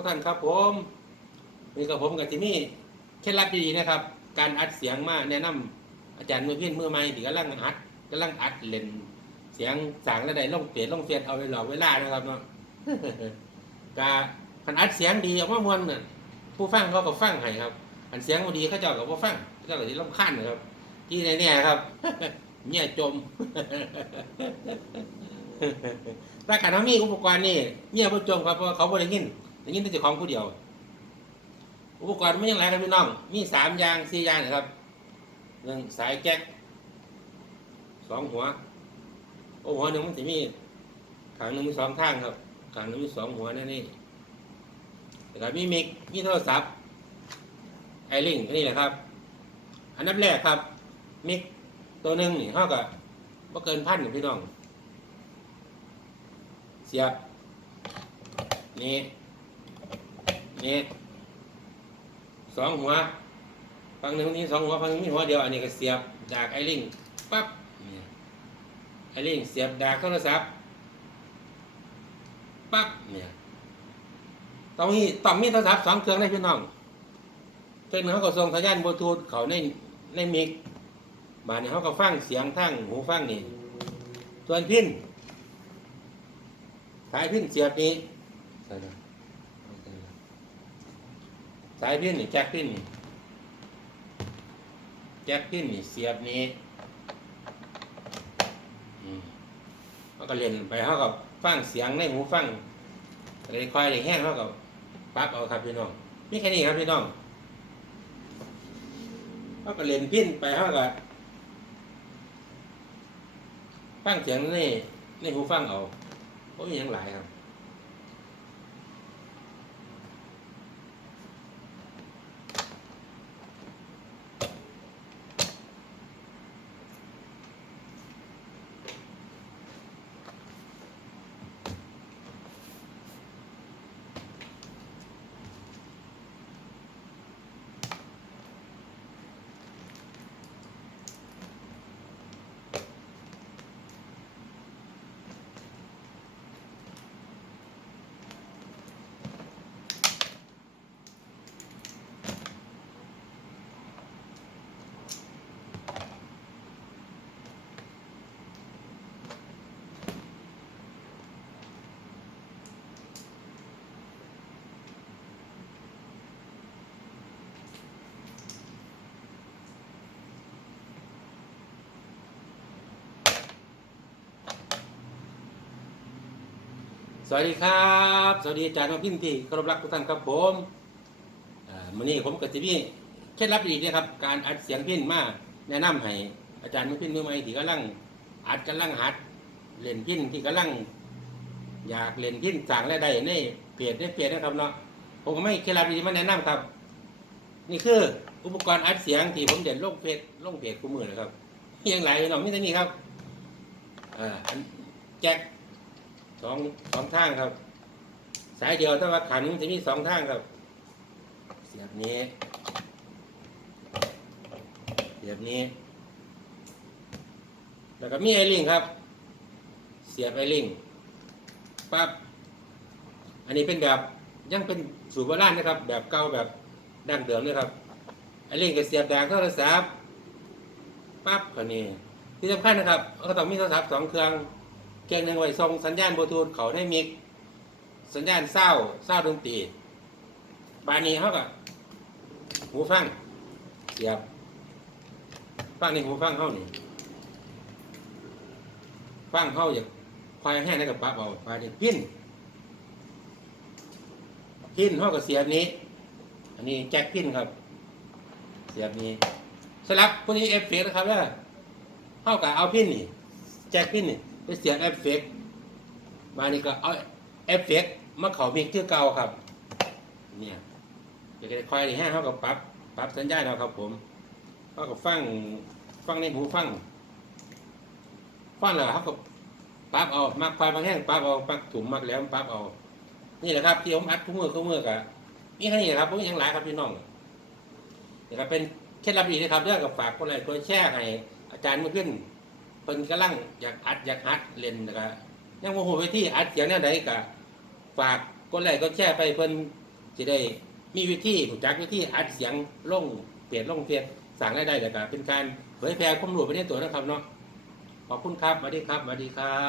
ทุกท่านครับผมนี่กับผมกับที่นี่เคล็ดลับดีๆนะครับ การอัดเสียงมาแนะนำอาจารย์มือเพี้ยนมือใหม่ที่กำลังอัดกำลังอัดเล่นเสียงสางและใดลงเปลี่ยนลงเฟียนเอาไปหลอกเวลานะครับเนาะกาคันอัดเสียงดีออกมามวนน่ะผู้ฟังเขาก็ฟังให้ครับอันเสียงบ่ดีเขาเจ้าก็บ่ฟังเขาเจ้าก็สิรำคาญนะครับ ที่แน่ๆครับเนี่ยจมถ้าการเขามีอุปกรณ์นี่เมียบ่จมครับเพราะเขาบ่ได้ยิน ได้ยินแต่เจ้าของผู้เดียว อุปกรณ์ไม่ยังไรครับพี่น้อง มีสามอย่างสี่อย่างนะครับหนึ่งสายแก๊กสองหัวโอ้หัวหนึ่งมันจะมีขางหนึ่งมีสองข้างครับขางหนึ่งมีสองหัวนั่นนี่แล้วก็มีมิกมีโทรศัพท์ไอลิงนี่แหละครับ อันดับแรกครับ มิกตัวหนึ่งนี่เท่ากับว่าเกินพันพี่น้อง เสียบ นี่ นี่สองหัวฝั่งหนึ่งนี่สองหัวฝั่งหนึงมีหัวเดียวอันนี้ก็เสียบดากไอลิงปั๊บไอลิงเสียบดากโทรศัพท์ปั๊บเนี่ยต้องมีต้องมีโทรศัพท์สองเครื่องได้พี่น้องเครื่องหนึงเขาก็ส่งสัญญาณบลูทูธเขาในในมิกบานนี้เขาก็ฟังเสียงทั้งหูฟังนี่ส่วนพินสายพินเสียบนี้ สายพินนี่แจ็คพินนี่แจ็คพินนี่เสียบนี้มเขาก็เล่นไปเขาก็ฟังเสียงในหูฟังเลยคอยเลยแห้งเขาก็ปรั๊บเอาครับพี่น้องมีแค่นี้ครับพี่น้องเขาก็เล่นพินไปเขาก็ฟังเสียงในในหูฟังเอาโอ้ยยังหลายครับ สวัสดีครับ สวัสดีอาจารย์มาพินที่เคารพรักทุกท่านครับผมอ่ามื้อนี้ผมกับจีพี่เคล็ดลับดีนะครับ การอัดเสียงพินมาแนะนำให้อาจารย์มาพินมือใหม่ที่กำลังอัดกำลังหัดเล่นพินที่กำลัง อยากเล่นพินสั่งและได้ในเพจในเพจนะครับเนาะผมก็ไม่เคล็ดลับดีมาแนะนำครับ นี่คืออุปกรณ์อัดเสียงที่ผมเด่นลงเพจลงเพจคู่มือนะครับเพียงหลายเนาะมีแต่นี้ครับอ่าแจ็ค สองสองทางครับ สายเดียวถ้าว่าขันจะมีสองทางครับ เสียบนี้ เสียบนี้ แล้วก็มีไอลิงครับ เสียบไอลิงปั๊บอันนี้เป็นแบบยังเป็นสูตรโบราณนะครับ แบบเก่าแบบดั้งเดิมนะครับไอลิงก็เสียบดางโทรศัพท์ปั๊บคนนี้ที่สำคัญนะครับก็ต้องมีโทรศัพท์สองเครื่อง เครื่องหนึ่งไว้ส่งสัญญาณบลูทูธเขาได้มิกสัญญาณเศร้าเศร้าดนตรีบานี้เขาก็หูฟังเสียบฟังในหูฟังเขานี่ฟังเขาอยากควายแห้งในกับปาเอาควายนี่พินพินเขาก็เสียบนี้ อันนี้แจ็คพินครับ เสียบนี้สลับพวกนี้เอฟเฟกต์นะครับว่าเขากับเอาพินนี่แจ็คพินนี่ ไปเสียบเอฟเฟกมานี่ก็เอาเอฟเฟกมาเขามิกที่เก่าครับ เนี่ยจะได้คอยที่ห้าเขากับปรับปรับสัญญาณเราครับผมเขากับฟังฟังในหูฟังฟังแล้วเขาก็ปรับเอามักควายบาแห้งปรับเอาปักถุงมักแหลมปรับเอานี่แหละครับที่ผมอัดทุกมือทุกมือกะนี่แค่นี้แหละครับผมยังหลายครับพี่น้องนี่ครับเป็นเคล็ดลับดีนะครับเรื่องกับฝากคนอะไรตัวแช่ให้อาจารย์เมื่อขึ้น พิ่นกำลังอยากอัดอยากฮัดเล่นนะครับยังโมโหไปที่อัดเสียงแนวใดก็ฝากกดไลค์กดแชร์ไปเพิ่นจะได้มีวิธีผู้จักวิธีอัดเสียงลงเปลี่ยนลงเปลี่ยนสั่งได้ได้แล้วก็เป็นการเผยแพร่ความรู้ไปในตัวนะครับเนาะขอบคุณครับสวัสดีครับสวัสดีครับ